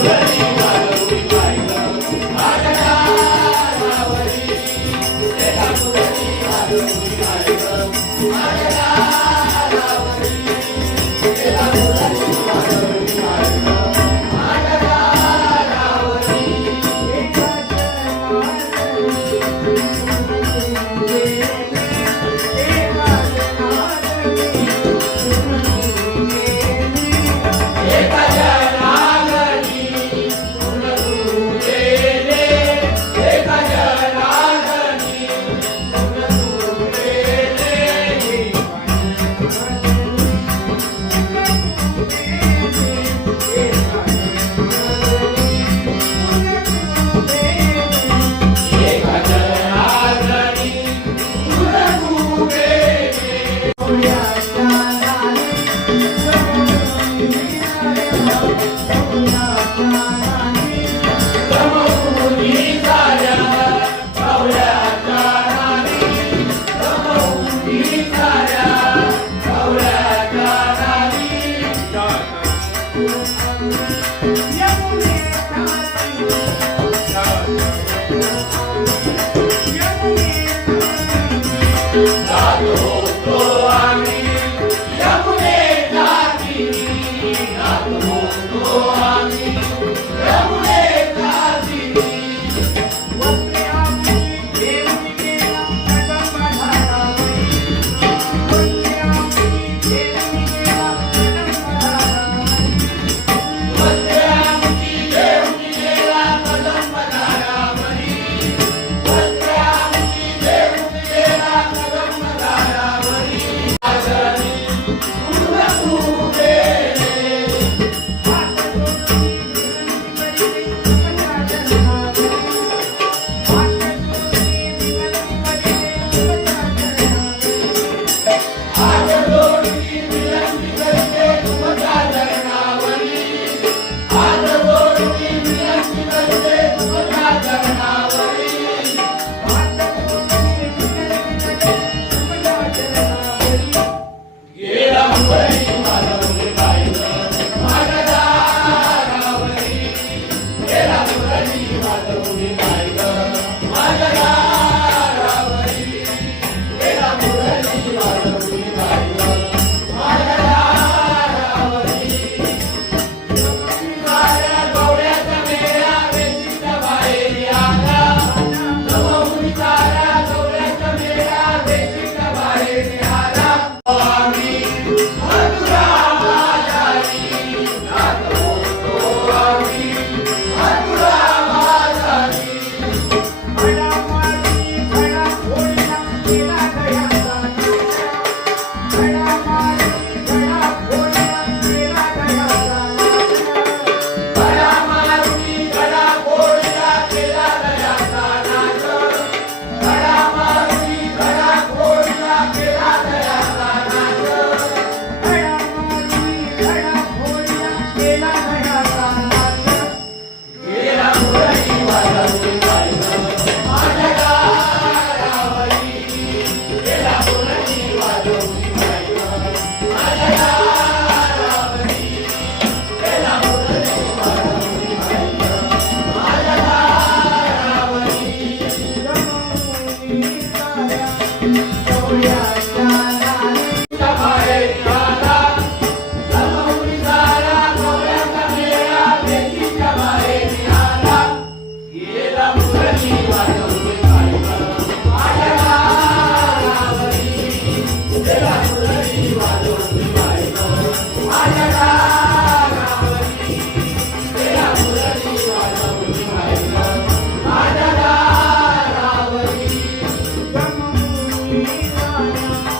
Let's away. I don't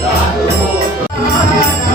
Thank you.